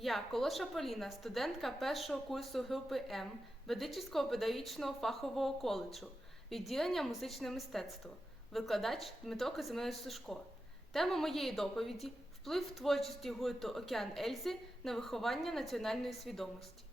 Я, Колоша Поліна, студентка першого курсу групи М Ведичівського педагогічного фахового коледжу, відділення музичне мистецтво, викладач Дмитро Казимирович Сушко. Тема моєї доповіді вплив творчості гурту Океан Ельзи на виховання національної свідомості.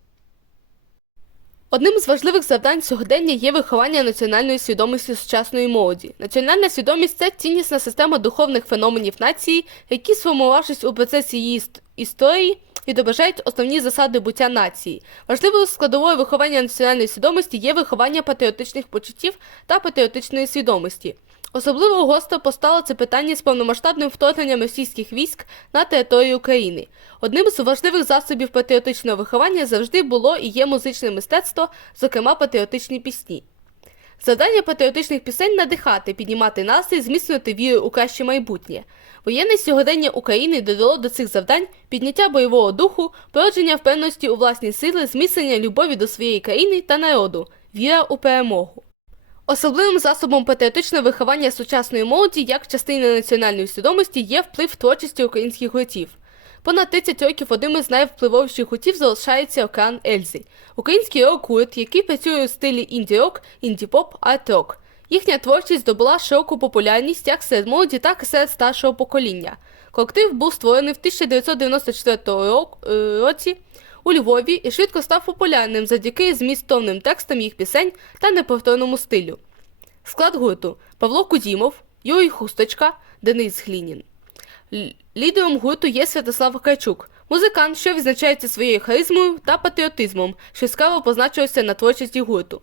Одним з важливих завдань сьогодення є виховання національної свідомості сучасної молоді. Національна свідомість це ціннісна система духовних феноменів нації, які, сформувавшись у процесі її іст- історії, відображають основні засади буття нації. Важливою складовою виховання національної свідомості є виховання патріотичних почуттів та патріотичної свідомості. Особливо гостро постало це питання з повномасштабним вторгненням російських військ на територію України. Одним з важливих засобів патріотичного виховання завжди було і є музичне мистецтво, зокрема патріотичні пісні. Завдання патріотичних пісень надихати, піднімати настрій, зміцнювати віру у краще майбутнє. Воєнне сьогодення України додало до цих завдань підняття бойового духу, породження впевненості у власні сили, зміцнення любові до своєї країни та народу, віра у перемогу. Особливим засобом патріотичного виховання сучасної молоді як частини національної свідомості є вплив творчості українських гуртів. Понад 30 років одним із найвпливовіших гуртів залишається Океан Ельзи, український рок-гурт, який працює у стилі інді-рок, інді-поп, арт-рок. Їхня творчість здобула широку популярність як серед молоді, так і серед старшого покоління. Колектив був створений в 1994 е, році у Львові і швидко став популярним завдяки змістовним текстам їх пісень та неповторному стилю. Склад гурту Павло Кудімов, Юрій Хусточка, Денис Глінін. Лідером гурту є Святослав Кайчук, музикант, що відзначається своєю харизмою та патріотизмом, що скаво позначилося на творчості гурту.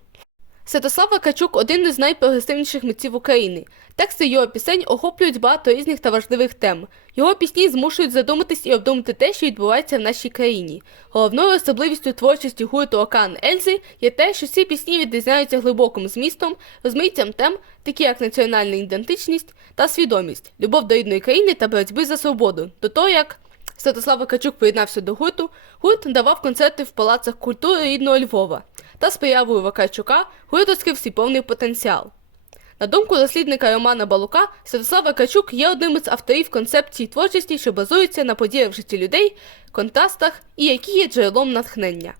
Святослав Вакарчук – один із найпрогресивніших митців України. Тексти його пісень охоплюють багато різних та важливих тем. Його пісні змушують задуматись і обдумати те, що відбувається в нашій країні. Головною особливістю творчості гурту Океан Ельзи є те, що ці пісні відрізняються глибоким змістом, розмиттям тем, такі як національна ідентичність та свідомість, любов до рідної країни та боротьби за свободу. До того як Святослав Вакарчук приєднався до гурту, гурт давав концерти в палацах культури рідного Львова. Та з появою Вакарчука гурт розкрив свій повний потенціал. На думку дослідника Романа Балука, Святослав Вакарчук є одним із авторів концепції творчості, що базується на подіях в житті людей, контрастах і які є джерелом натхнення.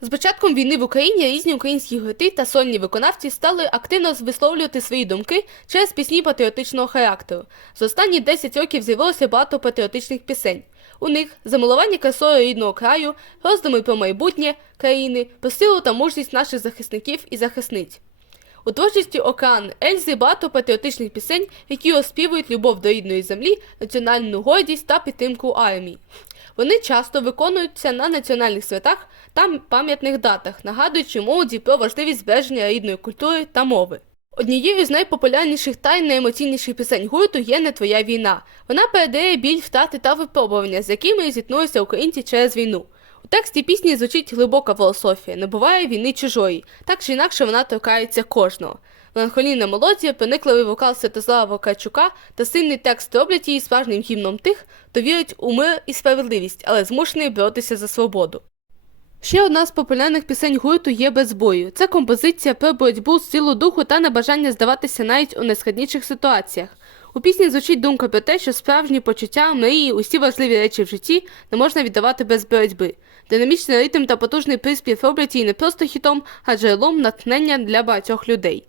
З початком війни в Україні різні українські гурти та сольні виконавці стали активно висловлювати свої думки через пісні патріотичного характеру. За останні 10 років з'явилося багато патріотичних пісень. У них замилування красою рідного краю, роздуми про майбутнє країни, про силу та мужність наших захисників і захисниць. У творчості Океан Ельзи багато патріотичних пісень, які оспівують любов до рідної землі, національну гордість та підтримку армії. Вони часто виконуються на національних святах та пам'ятних датах, нагадуючи молоді про важливість збереження рідної культури та мови. Однією з найпопулярніших та й найемоційніших пісень гурту є Не твоя війна. Вона передає біль, втрати та випробування, з якими зіткнулися українці через війну. У тексті пісні звучить глибока філософія, не буває війни чужої, так чи інакше вона торкається кожного. Меланхолійна мелодія, проникливий вокал Святослава Вакарчука та сильний текст роблять її справжнім гімном тих, хто вірить у мир і справедливість, але змушений боротися за свободу. Ще одна з популярних пісень гурту є без бою. Це композиція про боротьбу з силу духу та небажання здаватися навіть у найскладніших ситуаціях. У пісні звучить думка про те, що справжні почуття, мрії, усі важливі речі в житті не можна віддавати без боротьби. Динамічний ритм та потужний приспів роблять її не просто хітом, а джерелом натхнення для багатьох людей.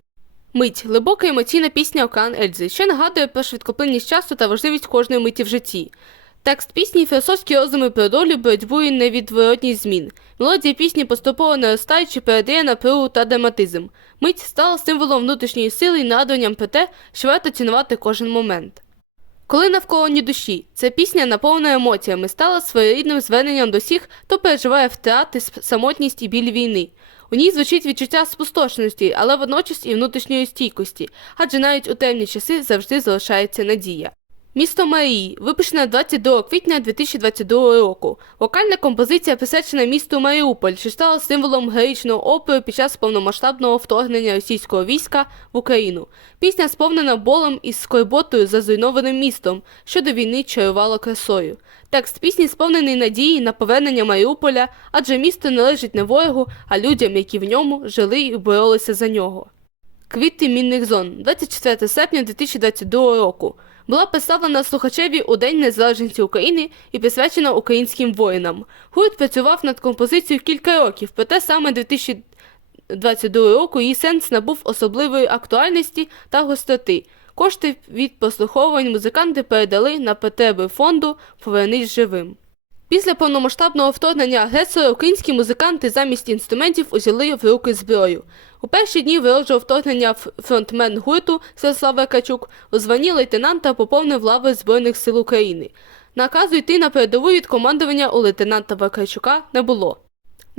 Мить глибока емоційна пісня Океан Ельзи, що нагадує про швидкоплинність часу та важливість кожної миті в житті. Текст пісні філософські роздуми про долю, боротьбу і невідворотність змін. Мелодія пісні поступово наростаючи передає напругу та драматизм. Мить стала символом внутрішньої сили і нагадуванням про те, що варто цінувати кожен момент. Коли навколо ні душі, ця пісня наповнена емоціями стала своєрідним зверненням до всіх, хто переживає втрати, самотність і біль війни. У ній звучить відчуття спустошеності, але водночас і внутрішньої стійкості, адже навіть у темні часи завжди залишається надія. Місто Марії, випущена 22 квітня 2022 року. Вокальна композиція присвячена місту Маріуполь, що стала символом героїчного опору під час повномасштабного вторгнення російського війська в Україну. Пісня сповнена болем і скорботою за зруйнованим містом, що до війни чарувало красою. Текст пісні сповнений надії на повернення Маріуполя, адже місто належить не ворогу, а людям, які в ньому жили і боролися за нього. Квіти мінних зон 24 серпня 2022 року. Була представлена слухачеві у День Незалежності України і присвячена українським воїнам. Гурт працював над композицією кілька років, проте саме 2022 року її сенс набув особливої актуальності та гостроти. Кошти від прослуховувань музиканти передали на потреби фонду Повернись живим. Після повномасштабного вторгнення агресора українські музиканти замість інструментів узяли в руки зброю. У перші дні ворожого вторгнення фронтмен гурту Святослав Качук у званні лейтенанта поповнив лави Збройних сил України. Наказу йти на передову від командування у лейтенанта Вакарчука не було.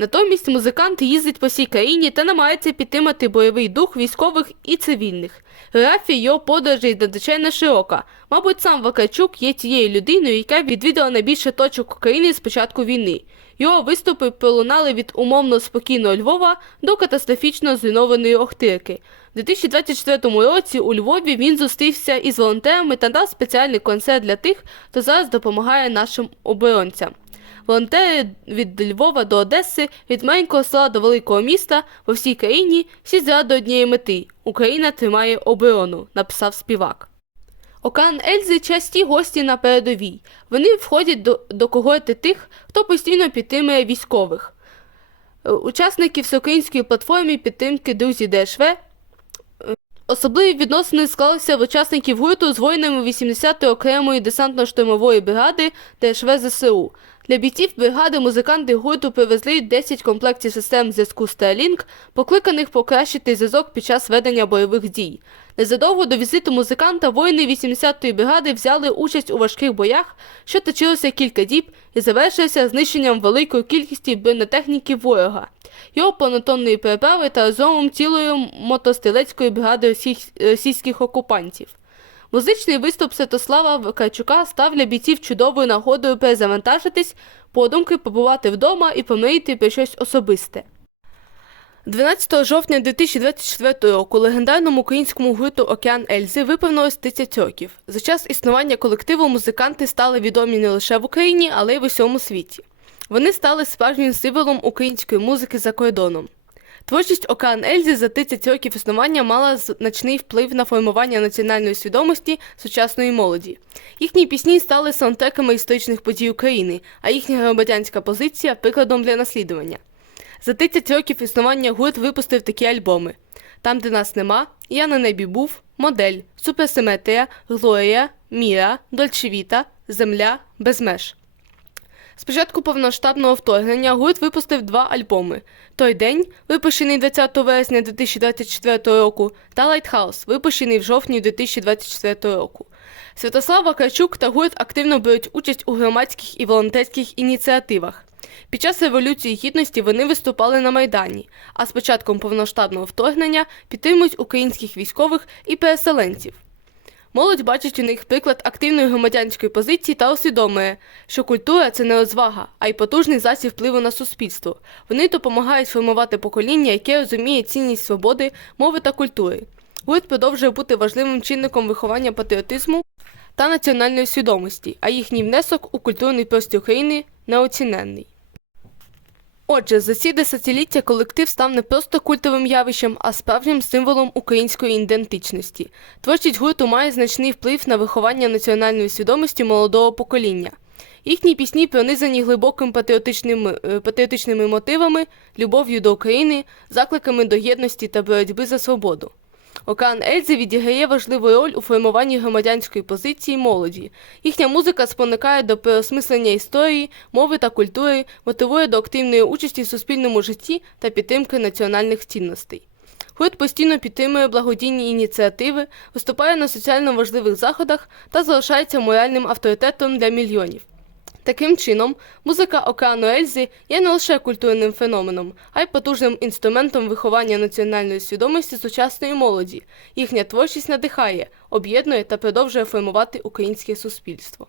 Натомість музикант їздить по всій країні та намагається підтримати бойовий дух військових і цивільних. Географія його подорожей надзвичайно широка. Мабуть, сам Вакарчук є тією людиною, яка відвідала найбільше точок України з початку війни. Його виступи пролунали від умовно спокійного Львова до катастрофічно зруйнованої Охтирки. У 2024 році у Львові він зустрівся із волонтерами та дав спеціальний концерт для тих, хто зараз допомагає нашим оборонцям. Волонтери від Львова до Одеси, від маленького села до великого міста по всій країні всі заради однієї мети Україна тримає оборону, написав співак. Океан Ельзи часті гості на передовій. Вони входять до, до когорти тих, хто постійно підтримує військових. Учасники всеукраїнської платформи підтримки Друзі ДШВ Особливі відносини склалися в учасників гурту з воїнами 80-ї окремої десантно-штурмової бригади ДШВ ЗСУ. Для бійців бригади музиканти гурту привезли 10 комплектів систем зв'язку Starlink, покликаних покращити зв'язок під час ведення бойових дій. Незадовго до візиту музиканта воїни 80-ї бригади взяли участь у важких боях, що точилося кілька діб і завершилися знищенням великої кількості бронетехніки ворога його понотонної переправи та розгромом цілої мотострілецької бригади російських окупантів. Музичний виступ Святослава Вакарчука став для бійців чудовою нагодою перезавантажитись, подумки побувати вдома і помріяти про щось особисте. 12 жовтня 2024 року легендарному українському гурту Океан Ельзи виповнилось 30 років. За час існування колективу музиканти стали відомі не лише в Україні, але й в усьому світі. Вони стали справжнім символом української музики за кордоном. Творчість Океан Ельзи за 30 років існування мала значний вплив на формування національної свідомості сучасної молоді. Їхні пісні стали саундтреками історичних подій України, а їхня громадянська позиція прикладом для наслідування. За 30 років існування гурт випустив такі альбоми: Там, де нас нема, Я на небі був, Модель, Суперсиметрія, Глорія, Міра, Дольчевіта, Земля, Без меж. З початку повноштабного вторгнення гурт випустив два альбоми: Той день, випущений 20 вересня 2024 року, та Лайтхаус, випущений в жовтні 2024 року. Святослав Вакарчук та гурт активно беруть участь у громадських і волонтерських ініціативах. Під час Революції Гідності вони виступали на Майдані, а з початком повноштабного вторгнення підтримують українських військових і переселенців. Молодь бачить у них приклад активної громадянської позиції та усвідомлює, що культура це не розвага, а й потужний засіб впливу на суспільство. Вони допомагають формувати покоління, яке розуміє цінність свободи, мови та культури. Гурт продовжує бути важливим чинником виховання патріотизму та національної свідомості, а їхній внесок у культурний простір України неоціненний. Отже, за ці десятиліття колектив став не просто культовим явищем, а справжнім символом української ідентичності. Творчість гурту має значний вплив на виховання національної свідомості молодого покоління. Їхні пісні пронизані глибоким патріотичними, е, патріотичними мотивами, любов'ю до України, закликами до єдності та боротьби за свободу. Океан Ельзи відіграє важливу роль у формуванні громадянської позиції молоді. Їхня музика спонукає до переосмислення історії, мови та культури, мотивує до активної участі в суспільному житті та підтримки національних цінностей. Гурт постійно підтримує благодійні ініціативи, виступає на соціально важливих заходах та залишається моральним авторитетом для мільйонів. Таким чином, музика Океану Ельзі є не лише культурним феноменом, а й потужним інструментом виховання національної свідомості сучасної молоді. Їхня творчість надихає, об'єднує та продовжує формувати українське суспільство.